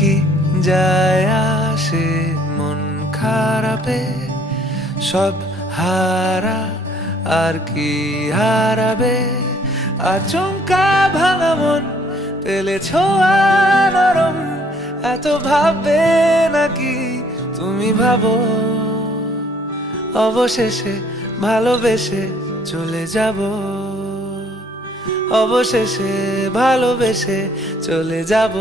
কি যায় আসে মন খারাপে, সব হারা আর কি হারাবে। আচমকা ভাঙা মন পেলে ছোঁয়া নরম, এত ভাববে নাকি তুমি ভাবো। অবশেষে ভালোবেসে চলে যাব, অবশেষে ভালোবেসে চলে যাব।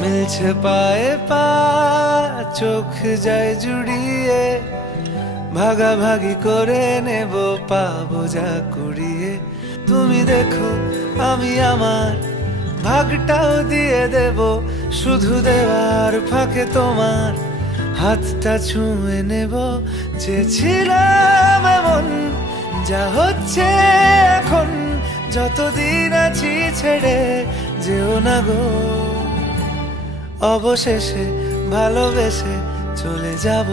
মিলছে পায়ে পা, চোখ যায় জুড়িয়ে, ভাগাভাগি করে নেব পাবো যা কুড়িয়ে। তুমি দেখো আমি আমার ভাগটাও দিয়ে দেব, শুধু দেওয়ার ফাঁকে তোমার হাতটা ছুঁয়ে নেব। চেয়েছিলাম এমন, যা হচ্ছে এখন, যতদিন আছি ছেড়ে যেও না গো। অবশেষে ভালোবেসে চলে যাব,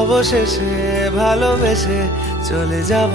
অবশেষে ভালোবেসে চলে যাব।